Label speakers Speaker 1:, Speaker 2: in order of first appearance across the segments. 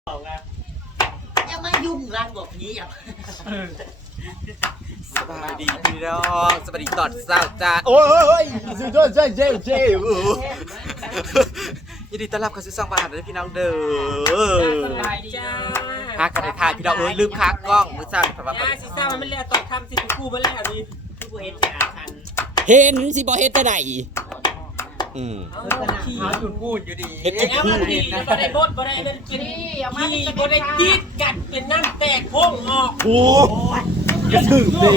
Speaker 1: ยังไม่ยุ่งร้านบอกนี้อ่ะ
Speaker 2: สวัสดีพี่น้องสวัสดีตอนเช้าจ้าโอ้ยสุดยอดเจ๊ยินดีต้อนรับเข้าสู่ช่องบ้านพี่น้องเด้อหากันในทายพี่น้องลืมค้างกล้องมือสั่นครับว่า
Speaker 3: ซีซ่ามันไม่เรียกตอบคำสิกูมันแล้วนี่คือกูเห็นอาคัน
Speaker 2: เห็นสิบ่เฮ็ดจะได้
Speaker 3: เขาจุดพูดอยู่ดี
Speaker 2: เฮ็ดจุดพูด
Speaker 3: บ่ได้บดบ่ได้นั่นกินที่บ่ได้จีดกัดเป็นน้ำแตกโค้งออก
Speaker 2: โอ้กระถึงดี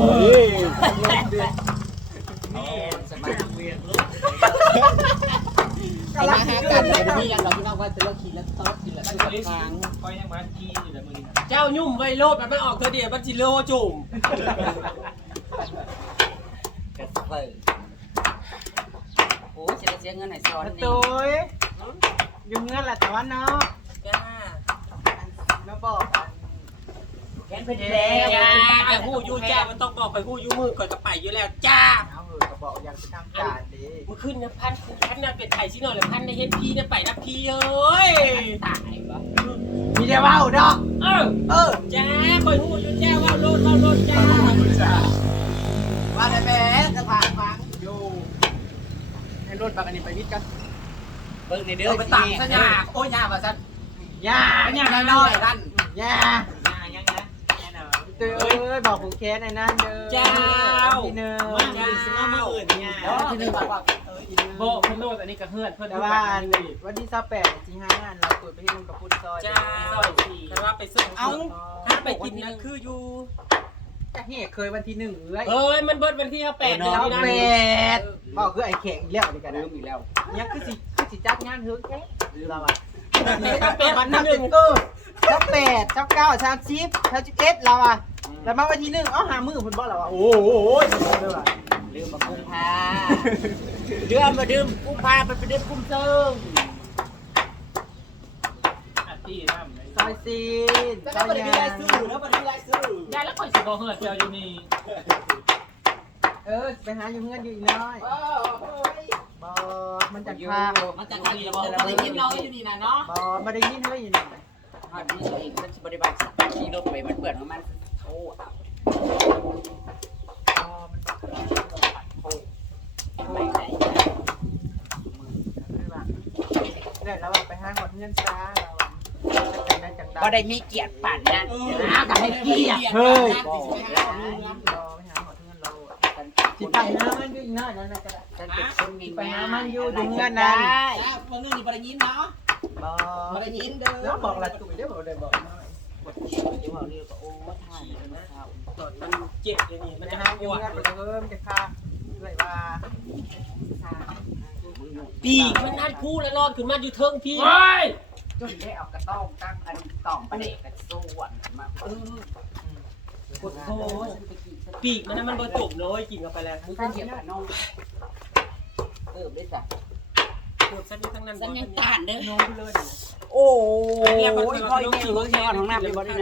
Speaker 1: กำลังหากันเลยพี่ยังเราพี่น้องว่าจะเลิกขี่แล้วต๊อกขี่แล้วก็ค้าง
Speaker 3: คอยยังมาจีอยู่แต่มือเจ้ายุ่มไวโรดมันไม่ออกเธอเดียวมันจิโลจุ่ม
Speaker 1: กระเปิดโอ้เสียเงินไหนซ้อนนี่
Speaker 4: ตัวยุ่งเงินแหละแต่ว่าเนาะ
Speaker 3: จ้า
Speaker 4: มาบอก
Speaker 1: แค่เป็นแล้ว
Speaker 3: จ้าแต่หูยูจ้ามันต้องบอกไปหูยูมือก่อนจะไปอยู่แล้วจ้า
Speaker 4: เอาเหอะก็บอกอย่างเป็นทางการดี
Speaker 3: เมื่อคืนนะพันน่ะเป็นไถ่ชิโน่เลยพันในเฮดพีเนี่ยไปนะพี่เอ้ย
Speaker 1: ตายปะ
Speaker 4: มีเดียวว่าเนาะ
Speaker 3: จ้าคอยหูยูจ้าว่าโลดจ้า
Speaker 4: ว่าแต่แม่จะผ่านฟังอยู่ให้รถบักอันนี้ไปวิทย์กัน
Speaker 1: เบิ่งในเด้อไปตักซะยาโอ้ยยาว่าซั่น
Speaker 4: ยา
Speaker 1: น้อยนั่น
Speaker 4: ยา
Speaker 1: ยัง
Speaker 4: เอ้ยบอกผูกแขนในนั้นเด้อ
Speaker 3: เจ้า
Speaker 4: ที่หนึ่ง
Speaker 3: มาซื้อมาอื่นเนี่ย
Speaker 1: ที่หนึ่งบอกว่า
Speaker 3: โบเพิ่นโลดอันนี้กับเพื่อน
Speaker 4: แต่ว่าวันที่28สิงหาคมเราตุ่นไปที่นุ่งกับพุทธซอย
Speaker 3: จ้าซอย4แต่ว่าไปซื้อเอาถ้าไปกินนะคืออยู่
Speaker 4: จะเหี้ยเคยวันที่1
Speaker 3: เอ้ยมันเบิดวันที่8เดือน
Speaker 4: นี้นะ8บอกคือไอ้แขกอีกแล้วนี่กันอีกแล้วเนี่ยคือสิจัดงานเฮิงแท้เราอ่ะ
Speaker 3: ถ้าเป็นวันที่1
Speaker 4: 28 29 30 31เราอ่ะแต่มาวันที่1หามื้อเพิ่นบ่เราอ่ะโอ้โหเด้อว่ะ
Speaker 1: ลืมมากุมภาเดือนมาดื่มกุมภาไปเดือนกุมเซิง
Speaker 4: ซอยซีนซอยยาง
Speaker 1: แล้วบ่ได้รายซื้อยาย
Speaker 3: แล้วข่อยสิบ่เฮือดเจ้าอยู่นี่
Speaker 4: ไปหาอยู่เฮือนอยู่อีกน้อยบ่มันจะข้าง
Speaker 1: มันจะข้างนี่บ่ได้ยินน้อยอยู่นี่น่ะเนาะ
Speaker 4: บ่ได้ยินเฮ้ยอยู่นี่
Speaker 1: ฮอดนี่เองมันสิบ่ได้บาดขี่รถไปมันเปื้อนมันโอ้
Speaker 4: แล้วไปห้างหมดเงินซาเรา
Speaker 1: ก็ได้มีเกียรติปั่นนั่นก็ให้เกียรติ
Speaker 4: เฮ้ยสิไปหามันอยู่นั่นนั่นก็ได้ไปหามันอยู่ตรงนั้นนั่น
Speaker 1: เพิ่นนี่บ่ได้ยินเนาะบ่ได้ยินเด้อ
Speaker 4: แล้วบอกละตุ้ยได้บ่ได้บอกน้อย
Speaker 1: บ่ได้ว่าเรียกโอ้ท่านนะครั
Speaker 3: บตอนมันเจ็บเลยนี่มันจะปวด
Speaker 4: มันจะฆ่าเลยว่า
Speaker 3: ปีกมันนั่นพูแล้วรอดขึ้นมาอยู่เทิงพี่
Speaker 1: จนได้เอากระต้องตั้งอันต่อมประเดกกันส่วนมา
Speaker 3: กดโทษปีกมันเบอร์จบเลยกินเข้าไปแล้ว
Speaker 1: มึงเป็นเหยียบขาน้องได้จ้ะ
Speaker 3: ปวดเส้นทั้งนั้น
Speaker 1: เส้นยังต้านเด้อ
Speaker 3: น้องเลย
Speaker 1: โอ้ยพ่อแม่รู้ย้อนของน้ำเลยบ่ได้นะ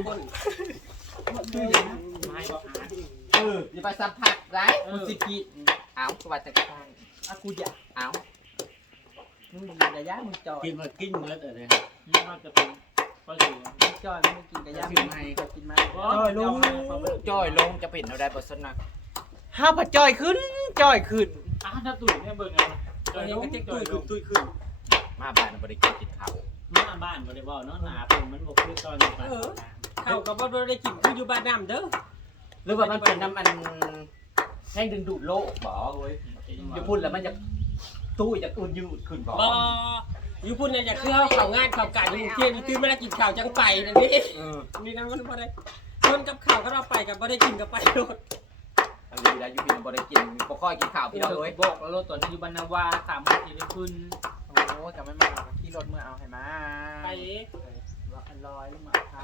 Speaker 1: อย่าไปสัมผัสไรกูสิกิเอากูว่าแต่กระทั่ง
Speaker 4: กูอยาก
Speaker 1: เอา
Speaker 4: มึงอย่าย่ามึงจอย
Speaker 3: กินเมื่อเลยครับนี่น่าจะเป็นก็เลย
Speaker 4: จอยมึงกินกระย่า
Speaker 1: กินไหม
Speaker 4: กินไหม
Speaker 1: จอยลงจะเป็นอะไรบ่สนะ
Speaker 4: ห้าผัดจอยขึ้น
Speaker 3: ถ้าตุ๋ยเนี่ยเบิ่งไงจอยลงตุ้ยขึ้น
Speaker 1: มาบ้านบริกินกินข้าว
Speaker 3: มาบ้านบริบอกเนาะหนาเป็นมันบอกคือตอนนี้ข้าวกับว่าได้กินคืออยู่บ้านน้ำเด้อ
Speaker 1: หรือว่ามันเป็นน้ำมันแห้งดึงดูดโลกบ่เว้ยจะพูดแล้วมันจะตู้จะอุ่นยืดขึ้นบ่
Speaker 3: อยู่พูดเนี่ยอยากคือข่าวงานข่าวการอยู่เที่ยงตื่นไม่ได้กินข่าวจังไปนั่นนี่นี่นะมันบ่ได้คนกับข่าวก็เราไปกับบ่ได้กินกับไปโดด
Speaker 1: อยู่ได้อยู่กินบ่ได้กินบ่ค่อยกินข่าวพี่น้องเอ้ย
Speaker 3: บอกแล้วรถตอนนี้อยู่บรรณาวา3 นาทีได้ขึ้น
Speaker 4: โอ้จะไม่มาขี่รถเมื่อเอาให้มา
Speaker 3: ไป
Speaker 4: ว่าอันลอยลงมาครับ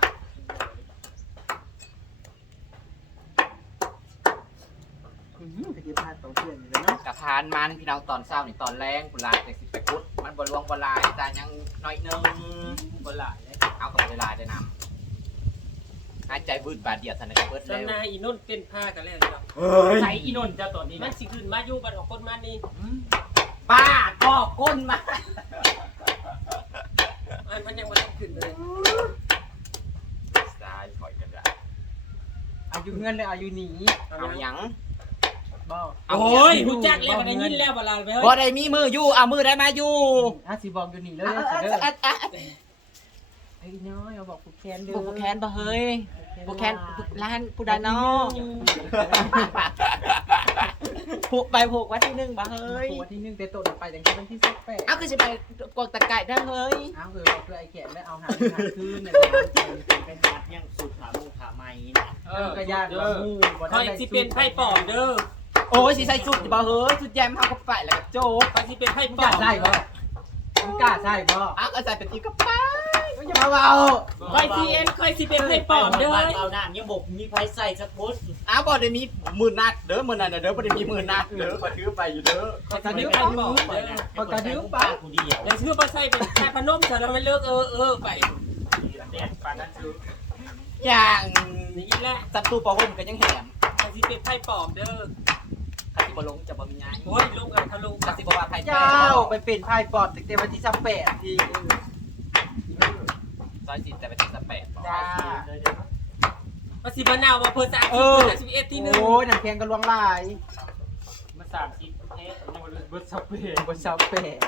Speaker 1: กระพานมันพี่น้องตอนเช้านี่ตอนแรงกุหลาบแต่สิไปพุดมันบ่รวงบ่ลายแต่ยังน้อยนึง
Speaker 3: บ่ลาย
Speaker 1: เอากับเวลาได้นำหายใจวืดบาดเดียวทันทีเบิดแล้ว
Speaker 3: นายอีนนท์เป็นผ้ากันแล้ว
Speaker 1: ใส่อีนนท์เจ้าตอนนี้
Speaker 3: มันสิขึ้นมาอยู่บ้านของคนมานี่
Speaker 1: ป้าก็ก้นมา
Speaker 3: มันยังบ่ได้ขึ้นเลย
Speaker 2: ซ้ายถอยกันละ
Speaker 4: อายุเงินเลยอายุหนี
Speaker 2: เอาหยัง
Speaker 4: บ่
Speaker 3: โอ้ยรู้จักแล้วได้ยินแล้วบ่ล่ะเว้ย
Speaker 2: บ่ได้มีมืออยู่เอามือได้มาอยู่
Speaker 4: สิบอกอยู่นี่เลยเด้อไอ้น้อยเอาบอกผูกแขนเด้อ
Speaker 2: ผูกแขนบ่เฮ้ยผูกแขนร้านผู้ใดเนาะผูกไปผูกไว้ที่1บ่เฮ้ย
Speaker 4: ตัวที่1แต่ต้นไปอย่างที่วันที่18
Speaker 2: เอาคือสิไปกดตะไก่ได้เฮ้ย
Speaker 4: เอาคือไอ้แขนแล้วเอาหาคืนเนี่ย
Speaker 1: เป็นหาดยังสุดขาลูกขาไม้นะ
Speaker 4: กระยานบ่ฮู้บ่
Speaker 3: คอยสิเป็นไพ่ปลอมเด้อ
Speaker 2: โอ้ยสิใส่ชุดบ่เฮ้ยชุดแยมเฮาก็ไปแล้วก็โจ๊ก
Speaker 3: คอยสิเป็นไพ่ป
Speaker 4: มึง
Speaker 3: ล
Speaker 4: ก
Speaker 3: อ
Speaker 4: ล้าม ใช่บ่มึงกล้าใช่บ่
Speaker 2: เอาใส่เป็นตีก็ไป
Speaker 4: มึงอย่ามาเว้า
Speaker 3: คอยสิเป็นไพ่ปลอมเด้อ
Speaker 1: เอาหน้ายังบกมีไฟใส่สักพุท
Speaker 2: อ้าวบ่ได้มีมือนัดเด้อมื้อนั้นน่ะเด้อบ่ได้มีมือนัดเด้อขอถือไปอยู่เด้อ
Speaker 3: คอยสิเป็นไพ่ปลอมเด้อ
Speaker 4: พอกระดื้อปาก
Speaker 1: กูเดียว
Speaker 3: แล้วชื่อบ่ใช่เป็นชายพนมซะแล้วมันเลิกไป
Speaker 1: แดดปานนั้นซื้อ
Speaker 2: อย่าง
Speaker 3: นี่แหละ
Speaker 2: ศัตรูปะห่มก็ยังแหม
Speaker 3: คอยสิเป็นไพ่ปลอมเด้อ
Speaker 2: คันสิบ่ลงจะบ่มีงาน
Speaker 3: โอ้ยลงกันทะลุ
Speaker 2: คันสิบ่ว่าไผแท้
Speaker 4: เจ้าไปเป็นไพ่ปอดตั้งแต่วันที่28ที่
Speaker 2: ซอยสิแต่ไปที่สเปดบ่
Speaker 4: จ้า
Speaker 3: มาสิบ่นาวว่าเพิ่นจะ11ที่1
Speaker 4: โอ้ยน้ำแข็งก็ลวงลาย
Speaker 1: มา30เทสยังบ่สเปรย์
Speaker 4: บน28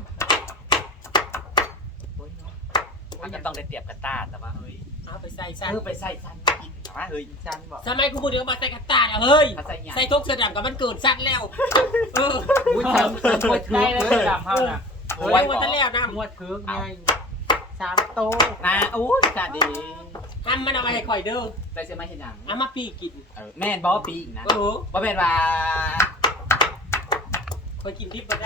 Speaker 2: มันก็ต้องได้เปรียบกันตาแต่ว่าเฮ้ย
Speaker 3: เอาไปใส่ซัน
Speaker 2: ไปใส่ซันอีกแต่ว่าเฮ้ย
Speaker 4: จันบอก
Speaker 3: ทำไมกูพูดถึงมาใส่กระตาเฮ้ย
Speaker 2: ถ้าใส่หยัง
Speaker 3: ใส่ทกเสื้อดำกับมันเกิดสัตว์แล้ว
Speaker 4: อุ้ยทำงวดเคิ
Speaker 1: ได้
Speaker 4: ร์ก
Speaker 1: แล้ว
Speaker 4: เลย
Speaker 1: ดำเฮาน่ะ
Speaker 3: โอ้ยวันนั้นแล้วนะ
Speaker 4: งวดเคิร์กไง3โต
Speaker 2: นะโอ้ยจ้าดี
Speaker 3: ทำมันเอาไปให้ข่อยเด้อ
Speaker 2: แต่สิมาเฮ็ดหยัง
Speaker 3: เอามาปีกิน
Speaker 2: แม่นบ่ปีอีกนะ
Speaker 3: โอ้โห
Speaker 2: บ่แม่นว่า
Speaker 3: ข่อยกินดิบมาได้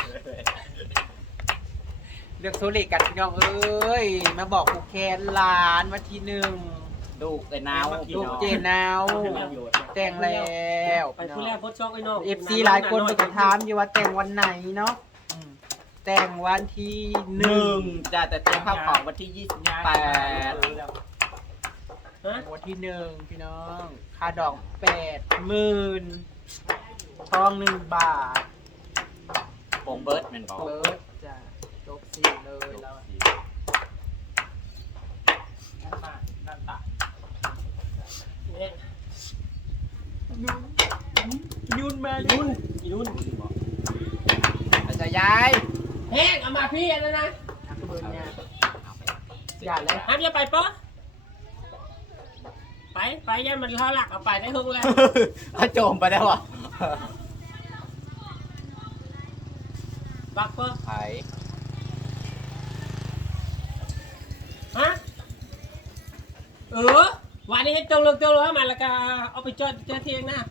Speaker 4: เลือกโซเล็กกันพี่น้องเอ้ยมาบอกผูกแคนหลานวันที่1
Speaker 2: ลูกไอ้นาว
Speaker 4: ลูกเจนาวแต่งแล้ว
Speaker 3: ไปผู้แรกพดช็อกไอ้น้อง
Speaker 4: FC หลายคนก็จะถามอยู่ว่าแต่งวันไหนเนาะแต่งวันที่
Speaker 2: หนึ่งจ้าแต่เตรียมข้าวของวันที่28
Speaker 3: ฮะ
Speaker 4: วันที่1พี่น้องค่าดอก80,000ทอง1 บาท
Speaker 2: โปงเบิร์ดแม่นบ่
Speaker 4: เบิร์ดจ้ะจบซีนเลยแล้วอะ
Speaker 3: เนี่ย
Speaker 4: ยุ่นมา
Speaker 3: อีนุ่น
Speaker 2: อาจารย์ยาย
Speaker 3: แห้งเอามาพี่อันนั้นนะ
Speaker 4: เบิร์ดเนี่ยอย่าเลย
Speaker 3: ห้ามอย่าไปปะไปยันมันเท่าหลักเอาไปได้หึงแล้ว
Speaker 2: เขาโจมไปได้วะ
Speaker 3: บักปะ
Speaker 2: ไผ
Speaker 3: ฮะวันนี้ให้จงเลิกให้มันแล้วก็เอาไปจอดเทียงหน้า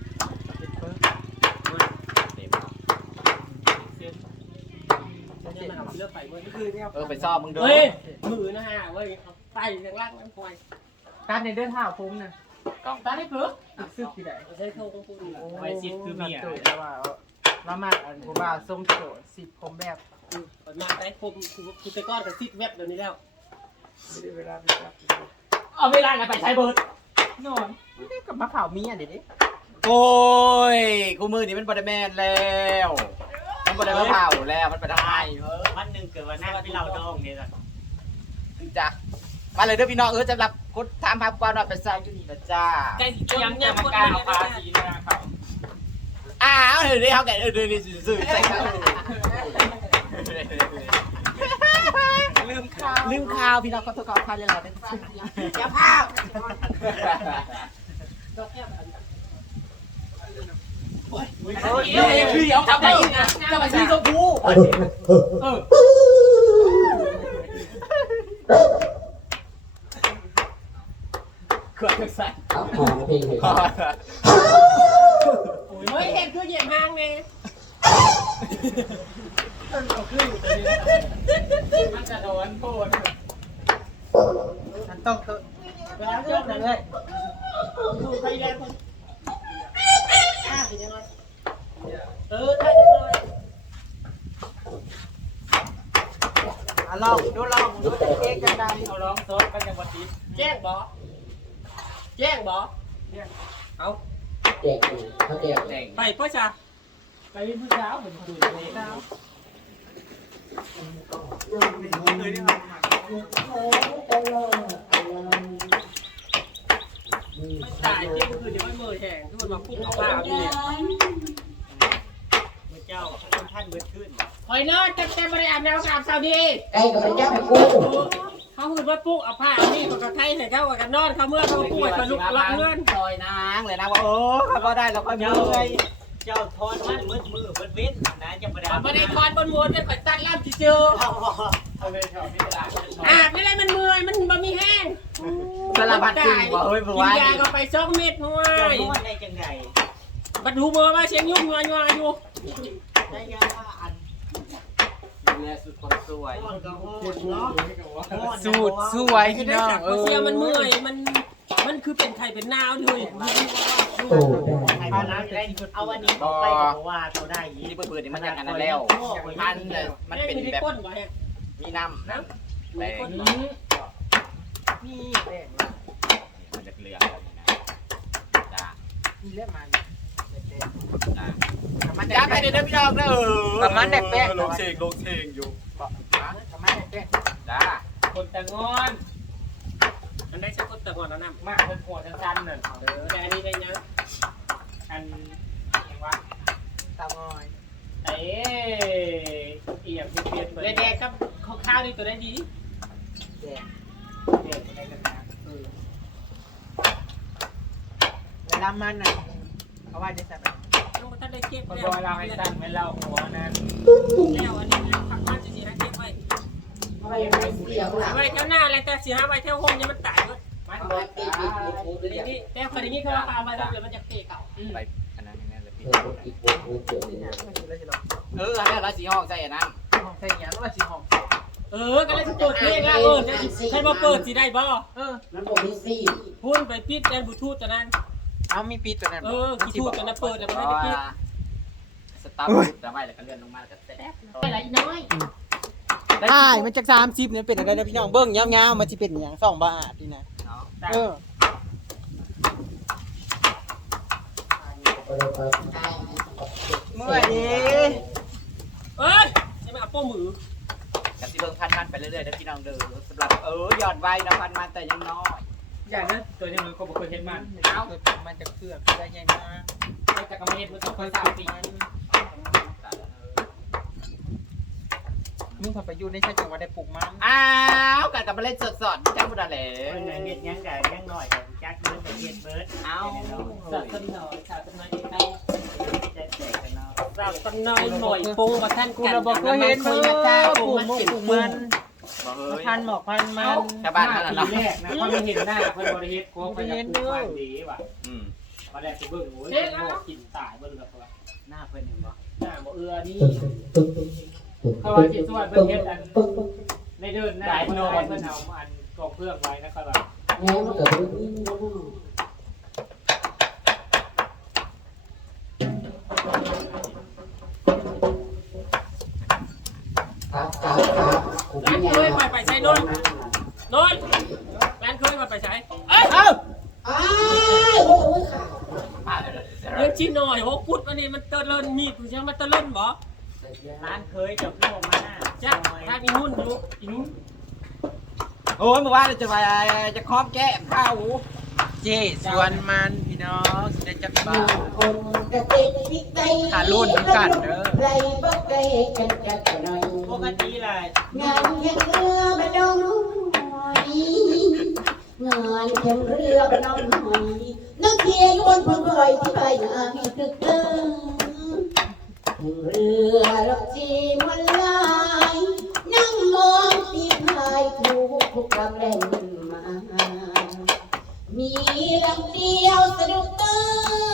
Speaker 2: เต็ม
Speaker 3: เลือกไปเมื่อคืนเนี่ย
Speaker 2: ไปซ่อมมึงเด้อ
Speaker 3: เฮ้ยมือนะฮะเว้ยไปอย่างล่างน้ำควาย
Speaker 4: การในเดินท่าฟุ้งนะ
Speaker 2: กล้อง
Speaker 3: ตาได้เผือก
Speaker 4: อีกซึกที่ไหน
Speaker 3: ใช้เข้าต้องพูด
Speaker 1: ไว้สิคือเมีย
Speaker 4: แล้วว่าละมาอันกูว่าทรงโสด10ผมแบบ
Speaker 3: มาได้ผมคือแต่ก้อนกับซิดเว็บเดี๋ยวนี้แล้ว
Speaker 4: ไม่ได้เวลาไปจับ
Speaker 1: เอาเวลาไปใช้เบิร์ด
Speaker 4: นอนไม่ได้กับมะเผาเมียเดี๋ยวนี้
Speaker 2: โอ้ยกูมือนี่มันบไดแมนแล้วมันบไดมะพร้าวแล้วมันบได
Speaker 1: วันหนึ่งเกิดวันหน้าพี่เราดองเนี่ยจ้ะ
Speaker 2: จ้ะมาเลยเด้อพี่น้องจะรับกดถามหาผู้บ่าวหน่อยไปใส่อยู่นี่นะจ้า
Speaker 3: ใกล้จนเนี่ย
Speaker 1: มัน
Speaker 3: คน
Speaker 1: กล้า
Speaker 3: นี้
Speaker 1: เอาปลาสีเลยนะครับ
Speaker 2: อ้าวเดี๋ยวเขาแกเดี๋ยวนี้สื่อใส่เขาลืมข่าวพี่น้องขอโทษขออภัยเลยเราเป็นอย่าพาวคือเดี๋ยวทำได้นะจะไปซื้อชมพูเขื่อนใส่
Speaker 5: ครับขอเพลงเลยครับ
Speaker 3: เฮ้ยเห็นคือเหยียบห้างเลย
Speaker 1: มันจะโดนโคตร
Speaker 4: ฉันต้องแล้วจบเลย
Speaker 3: ดูใครแดงคนเป็นยังไงถ้าจะน้อย
Speaker 4: ลองดูเอ็กกันได้
Speaker 1: เขาร้องโซดก็จะวัดดิบ
Speaker 3: แจ้งบอเอา
Speaker 5: แจกเขาแจก
Speaker 2: แดง
Speaker 3: ไปพ่อจ่า
Speaker 1: ไปเป็นผู้สาวเหมือนคุยเลยนะ
Speaker 3: ไม่ตายเจ็บคือเดี๋ยวมันมือแห้งทุกคนมาพุ่งเอาผ้าพี่เนี่ย
Speaker 1: มือเจ้าท่านเบิดขึ้น
Speaker 3: คอยนอนเต็มๆบริอาบน้ำอาบสาวดี
Speaker 5: ไก่กับพระเจ้าให้กู
Speaker 3: เขาคือว่าปุ๊กเอาผ้านี่คนกับไทยใส่เข้ากันนอนเขาเมื่อเขาป่วยเขาลุกล็อกเงิน
Speaker 2: ซอยนางเลยนะว่าโอ้เขาก็ได้แล้วค่อยเมื่อย
Speaker 1: เจ้าทอนมันมืดมือเบิดเว้นนะจะประดา
Speaker 3: ไม่ได้คอนบนมวนกันก่อนตัดล่ามจิเจอ
Speaker 1: เอาเลยเถอะไม่เป็นไร
Speaker 3: อาบไม่ได้มันเมื่อยมันบ่มีแห้ง
Speaker 2: สารพัดสิ่งว่าเฮ้ย
Speaker 3: กิ
Speaker 2: ว่าน
Speaker 3: ยาก็ไป2 เม็ดห่ว
Speaker 1: เจ้าย นวดได้จังไง
Speaker 3: บัดหูเบอร์มาเสียงยุ่งงัวอยู่
Speaker 1: ได้ยาอัน
Speaker 2: เนี่ยสุดคนสวย
Speaker 1: นวดก็โหดเนาะ
Speaker 4: สูตรสวยพี่
Speaker 3: ได้
Speaker 4: น้อง
Speaker 3: จากเสียมันเมื่อยมันคือเป็นไข่เป็นนาวด้วย
Speaker 5: โอ้
Speaker 1: เอาน้ำได้เอาวันนี้ไปกับว่าตัวได้ยี่
Speaker 2: ที่เปิดๆนี่มันอย่างนั้นแล้วมันเลยมันเป็นแบบ
Speaker 3: ก้นบ่แห้ง
Speaker 2: มีน้ำนะแรง
Speaker 4: นี่แป้ง
Speaker 2: มันจะเหลืองแบบนี้นะจ้า
Speaker 4: มีเลือดมัน
Speaker 2: จ้า
Speaker 4: มัน
Speaker 2: จ้าไปเดี๋ยวพี่น้องนะ
Speaker 4: ประมาณแดกแป้ง
Speaker 2: ลงเชงอยู่
Speaker 4: ประมาณแดกแป้ง
Speaker 2: จ้า
Speaker 1: คนแต่งอน
Speaker 3: อันได้สักคนตะงอนแล้วนำ
Speaker 1: มากคนหัวสั้นๆนั่น
Speaker 3: แต่อันนี้ได้ยัง
Speaker 1: อันยังว่า
Speaker 4: เตางอย
Speaker 1: เอ๊เอี่ยมเปลี่ยนเปิด
Speaker 3: แดงกับข้าวนี่ตัวได้ดี
Speaker 4: แดง
Speaker 1: เด็กอะไรกันนะ
Speaker 4: เวลามันน่ะเขาว่าจะใส่แบบ
Speaker 3: ต้องท่านได้เก็บ
Speaker 1: คนบอกเราให้สั้นไม่เล่าหัวนั้น
Speaker 3: แล้วอันนี้ผักมันจะสีให้เก็บไว้
Speaker 5: ไม่ไม่เสียงหลัง
Speaker 3: ไว้แถวหน้าอะไรแต่สีห้าไว้แถวห้องนี่มันตายก็
Speaker 1: มัน
Speaker 5: เอา
Speaker 1: บอ
Speaker 5: ไว้
Speaker 1: ก
Speaker 5: ปีกปีกปูปูด้วย
Speaker 3: นี่แต่คนนี้เขาเอามาแล้วเดี๋ยวมันจะเปะเก่า
Speaker 2: ไปอันนั้นแน่เลยพี่
Speaker 5: เออปีกปูปูเกิด
Speaker 4: นี้
Speaker 5: เนี่ย
Speaker 4: ไม่ถูกเลยสิหรอก
Speaker 2: อันนี้ราศีห้องใส่อันนั้น
Speaker 4: ห้องใส่เงี้ยแล้วว่าสีห้อง
Speaker 3: ก็เลยเปิดเพลงแล้วใครมาเปิดสิได้บ่
Speaker 5: มันบอกมีซี่
Speaker 3: พุ่นไปปิดแอนบลูทูธตัวนั้น
Speaker 4: เอามีปีตัวนั้น
Speaker 3: กี่ทูธตัวนั้นเปิดแล้วมันไม่ได้ปิด
Speaker 2: สตาร์ทแล้วไม่แล้วก็เลื่อนลงมาแล้วก็แตะ
Speaker 3: อะไรน้อย
Speaker 4: ใช่มันจาก30เนี่ยเป็นอะไรนะพี่น้องเบิ้งยาวๆมันจะเป็นอย่าง2 บาทนี่นะ
Speaker 2: เนาะ
Speaker 4: เมื่อยดิ
Speaker 3: ใช่ไหมเอาโป้มือ
Speaker 2: กับที่เบิ่งพันมันไปเรื่อยๆนะพี่น้องเด้อสำหรับยอดไวนะพันมันแต่ยังน้อย
Speaker 1: อย่างนั้นตัวนี้มันก็บอกเคยเห็นมัน
Speaker 4: เอามันจะเคลือบได้ยังไง
Speaker 1: ก็จะกำเนิดมันต้องคอย3 ปี
Speaker 4: มึงพอไปอยู่ในชาติจังหวัดได้ปลูกมัน
Speaker 2: อ้าวกันกับมาเล่นสดๆจังบุดาแหล่
Speaker 1: เงินเม็ดยังไก่ยังหน่อยกับจักเบิร์ดกับเย็ดเบิร์ด
Speaker 2: เอา
Speaker 3: สาวต้นหน่อยสาวต้นน้อยเต้า
Speaker 1: ใจแตกกันเนาะ
Speaker 3: สาวต้นน้อยหน่อยปงมาท่าน
Speaker 4: กู
Speaker 3: กัน
Speaker 4: เราบอกว่าเห็น
Speaker 3: คุ
Speaker 4: มึ
Speaker 3: ย
Speaker 4: ง
Speaker 3: นะจ้า
Speaker 4: ป
Speaker 3: ป
Speaker 4: ลู
Speaker 3: ง
Speaker 4: ก
Speaker 3: มัน
Speaker 4: มัน
Speaker 3: เจ็บ
Speaker 4: ปลูก
Speaker 3: มั
Speaker 4: มัน น
Speaker 2: บอกเฮ้ย
Speaker 4: พันหมอกพันมัน
Speaker 2: ชาวบ้านนั่น
Speaker 1: ปี
Speaker 2: เนาะ
Speaker 1: แรกนะพอไม่เห็นหน้าเพิ่นบริเฮ็ดโค้งเพิ่นจะปลูกมันดีว่ะ
Speaker 2: อืม
Speaker 1: มาแรกไปเบิ่งโอ้ยกินตายเบิ่งแบบว่าหน้าเพิ่นเห็นบ่หน้าบ่เอือนี่เขาว่าสิส่วนเพิ่นเฮ็ดอันในเดินหน้าเพิ่นเอาเพิ่นเอาอันกองเพื่องไว้นะครับว่า
Speaker 5: แง่มันเกิดเรื่องนี้ครับผม
Speaker 3: ร้าน
Speaker 5: เนี่ย
Speaker 3: เคยไปใช้นนนนร้านเคยไปใช้เอ้ย
Speaker 4: เอ้า
Speaker 5: อ้าวโอ้ยค่ะ
Speaker 3: เรื่องชิ้นหน่อยโอ้พุดวันนี้มันเตลินมีดผู้ชายมันเตลินบ่
Speaker 1: ร้านเคยเจ้าพี่มา
Speaker 3: จ้าถ้าอีนุ่นอยู่อีนุ่น
Speaker 2: โอ้ยเมื่อวานจะไปจะครอบแก้มข้าว
Speaker 4: เจสวนมันพี่น้องสิได้จักบ้า
Speaker 5: คนกระเต็นพริกไทย
Speaker 4: หารุ่นน้ำกันเด้อ
Speaker 5: ไรบอกไกลกันจัดหน่อย
Speaker 1: ปกติเลย
Speaker 5: งานแข่งเรือมาดองหอยงานแข่งเรือมาดองหอยนักเที่ยวบนพลอยที่ใบหน้าให้ตึกเดิมแข่งเรือลอกจีมันลายนั่งมองตีพายทุกลำแล่นมา มีลำเดียวสะดุดตา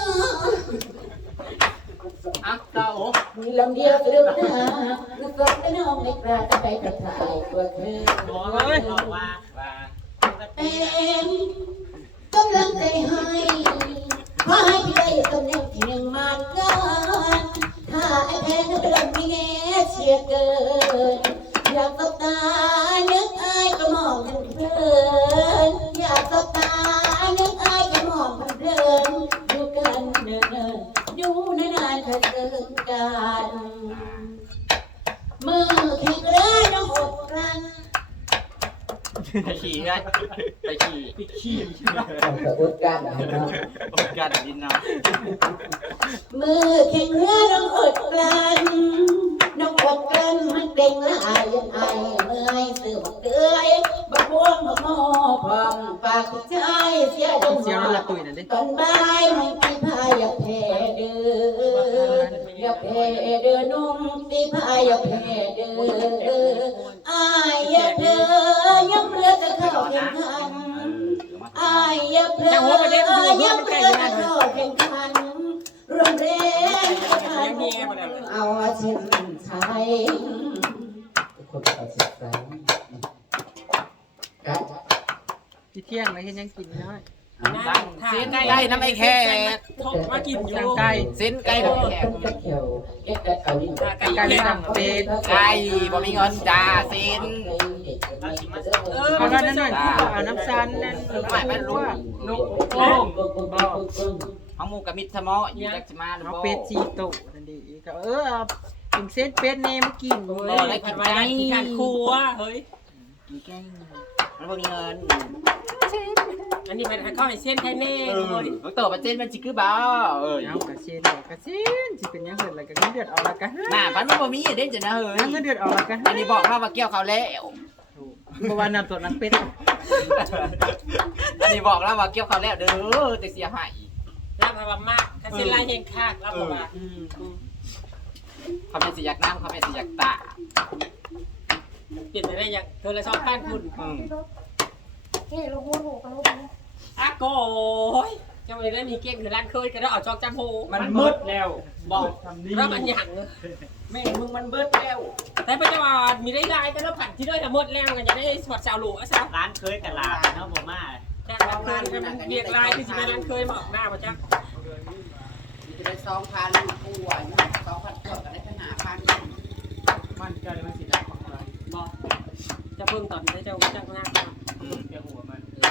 Speaker 1: อ่ะตาโอ้
Speaker 5: มีลำเดียวสะดุดตานึกว่าจะน้องในกระจะไปกระถ่ายตัวเธอ
Speaker 1: บอกเลยบอกว่าปกติ
Speaker 5: เป็นกำลังใจให้พาให้พี่ได้ตำแหน่งที่หนึ่งมานกันถ้าไอ้แพ้นั้นเริ่มมีแง่เชียร์เกินอยากสบตานึกอายก็มองกันเพลินอยากสบตานึกอายก็มองกันเพลินดูกันเนินๆดูนานๆเธอเกินกันมือแข็งแร
Speaker 2: ขี่ไงไปขี่
Speaker 1: ไปขี้
Speaker 5: ต้องกระอุดกันเนาะ
Speaker 2: โอ้การดินน้
Speaker 5: มือแข่งเรือน้องอดกลั้นน้องอดกลั้นมันเก่งละอายยันอายเมื่อยสื่อบักเกยบักพวงบักโมพร้อมปากใจเสียดม
Speaker 4: เสียงมันละตุยนั่นดิ
Speaker 5: ตอนบ่ายให้พี่พายอย่าแพ้เด้ออย่าแพ้เด้อนุ่มพี่พายอย่าแพ้เด้ออายอย่าเด้อยังเรือจะเข้าแข่งขัน
Speaker 2: ำ
Speaker 5: อายอย่าเพลินอย่าเพลินเข้าแข่งขันรวมแรงกันเอาเช่นชัยทุกคนเอาเช่นชัยกัน
Speaker 4: พี่เที่ยงเลยเห็นยังกินน้อย
Speaker 2: เส้นไก่น้ำไอ้แขก
Speaker 3: มากินอยู่
Speaker 4: สั่งไก่
Speaker 2: เส้นไก่น้ำไอ้แขก
Speaker 5: ต้นเขียวแกะเอาลิ้น
Speaker 4: ไก่ไม่สั่งเป็ด
Speaker 2: ไก่บ่มีเงินจ้าเส้น
Speaker 4: เอาแล้วนั่นน่ะเอาน้ำซันนั่น
Speaker 2: ไม่เป็นลูก
Speaker 1: นกโป่ง
Speaker 2: เอาหมูกับมิตรสมออยู่จักสิมาหรือ
Speaker 4: เอา
Speaker 2: บ่
Speaker 4: เป็ดซีโตนั่นดิก็เอาถึงเส้นเป็ดนี่มากิน
Speaker 3: โอ้ยผัดไว้ที่การครัวเฮ้ย
Speaker 2: กินแกงมันบ่มีเงิน
Speaker 3: อันนี้เป็นข้าวไอเส้นไทยแน่เลย
Speaker 2: ลูกโตประเจนมันสิคือบ่เอ้ย
Speaker 4: เอากระเซ็นกระเซ็นสิเป็นยังเหินอะไรกันเงินเดือดเอาละกัน
Speaker 2: หน้าพันมันบ่มีเด้จ้ะนะเฮ้ย
Speaker 4: เงินเดือดเอาละกัน
Speaker 2: อันนี้บอกว่าเกี่ยวเขาแล้ว
Speaker 4: เพราะว่านำตัวนักเป็ด
Speaker 2: อันนี้บอกแล้วว่าเกี่ยวเขาแล้วเด้อแต่เสียหาย
Speaker 3: รับมามากข้าเส้นลายเฮงคากรับมา
Speaker 2: เขาเป็นสิอยากน้ำเขาเป็นสิอยากตา
Speaker 3: เปลี่ยนไปได้ยังเธอเลยชอบการคุณอาโก้ยจะไม่ได้มีเก่งหรือร้านเคยก็ได้เอาจอกจำโฮ
Speaker 1: มันมืดแล้ว
Speaker 3: บอก
Speaker 1: ทำนี่
Speaker 3: แล้วมันหยั่ง
Speaker 2: แม่มึงมันเบิดแล้ว
Speaker 3: แต่ปัจจุบันมีได้ลายก็แล้วผัดที่ด้วยทั้งหมดแล้วกันจะได้สวัสดิ์ชาวหลวงอ่ะครับ
Speaker 1: ร้านเคยกับลาเนาะผมมา
Speaker 3: แต่ร้านเคยก็มันเรียกลายที่สิบร้านเคยมาออกหน้ามาจ้ะ
Speaker 2: จะได้2,000กูอ่ะ2,000กว่าก็ได้ขนาดพัน
Speaker 1: มันใจมันสิได้ของเรา
Speaker 3: บอกจะเพิ่งตอนได้เจ้าจ้างหน้า
Speaker 1: แกหัวมัน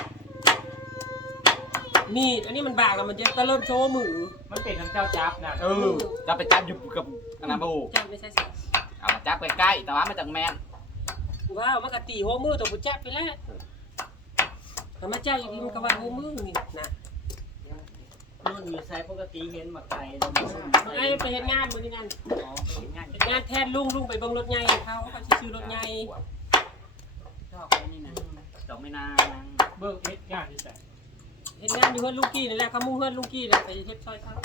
Speaker 3: มีดอันนี้มันบางแล้วมันจะตะเริ่มโชว์มือ
Speaker 1: มันเป็นน้ำเจ้าจับนะ
Speaker 2: จะไปจับอยู่กับอนาบู
Speaker 3: จ้าไม่ใช่สิ
Speaker 2: เอามาจับใกล้ๆแต่ว่ามันจังแม่น
Speaker 3: ว้าวมันกะตีหัวมือตัวผู้จับไปแล้วแต่มาเจ้าอย่างนี้มันก็ว่าหัวมือนี่นะ
Speaker 1: นุ่นอยู่ใช้ปกติเห็นหมักไก่
Speaker 3: ไอ้ไปเห็นงานมือนี่งาน
Speaker 1: งาน
Speaker 3: เฮ็ดงานแทนลุงไปเบิ่งรถใหญ่เขาซื้อรถใหญ่
Speaker 2: ชอบนี่นะดอกไม่นาง
Speaker 1: เบิกเฮ็ดงานอยู่แต่
Speaker 3: เห็นงานอยู่เฮือนลุงกี้นี่แหละเขามุ่งเฮือนลุงกี้แหละไปเฮ็ดซอยเขา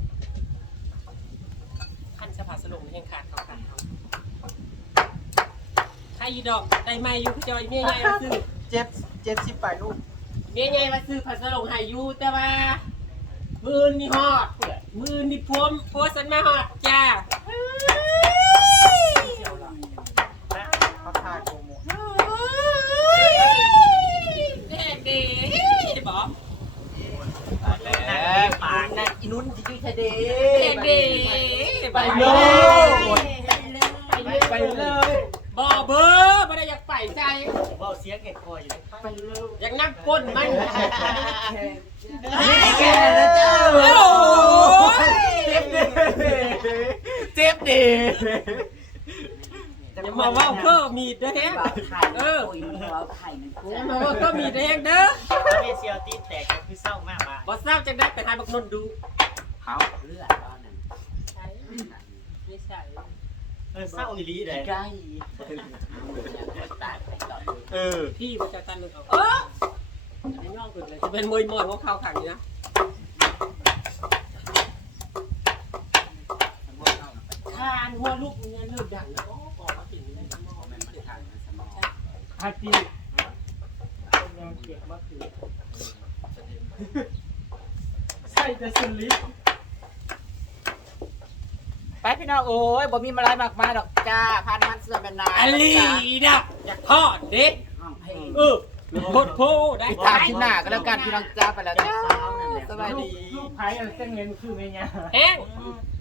Speaker 3: คันสภาสลงแห่งขาดเขาขาดเขาถ้าอีดอกได้ไม้อยู่คือจอยเมียใหญ่มาซื้อ
Speaker 4: 70ไปลูก
Speaker 3: เมียใหญ่มาซื้อผัดสลงให้อยู่แต่ว่ามือนี่ฮอดมือนี่พวมโพสต์มาฮอดจ้า
Speaker 4: เขาถ่ายโปรโมท
Speaker 3: แน่เด้บอก
Speaker 2: ปากนะอีนุ่นจะอยู่ทะเล
Speaker 3: แน่เด้ไป
Speaker 2: เล
Speaker 3: เลย
Speaker 2: ไปเลย
Speaker 3: บ่เบอร์บ่ได้อยากไปใจ
Speaker 1: เบาเสียงเก็บคออยู่ไปเลย
Speaker 3: อยากนั่งก้นมัน
Speaker 2: แกนะเจ้าเจ็บดิ
Speaker 3: อย่ามาว่าเคอมีดเด้อแฮะเอออย่ามาว่าเคอมีดเด้อเด้อ
Speaker 1: เมเซียตีแตกคือเศร้ามากมา
Speaker 3: บ่ทราบจังได้ไปหาบักนนดู
Speaker 2: เขา
Speaker 3: ใช่ไม่ใช่
Speaker 1: เศร้าอีหลีเลย
Speaker 2: ใกล้เออ
Speaker 3: พี่มันจะตันเลยเอาไอ้น้องขึ้นเลยจะเป็นมวยมอยของเขาขังนี่นะทานหัวลูกเนี่ยเลือดดังแล้วก็ออกมาติ่งในสมองมันติดทางในสมอง
Speaker 1: ฮัตตี้ยังเก็บมาถือใช่จะสลิป
Speaker 2: ไปพี่น้องโอ้ยบ่มีอะไรมากมายดอกจ้าพันมันเสื้อเป็นนาย
Speaker 3: อลีนะอยากทอดเด็กโคตรโพได้
Speaker 2: ติดตามที่หน้าก็แล้วกันพี่น้องจ้าไปแล้วจ้าสบายดี
Speaker 1: ลูกไผ่เส้นเงินคือไงเนี่ย
Speaker 3: แห้ง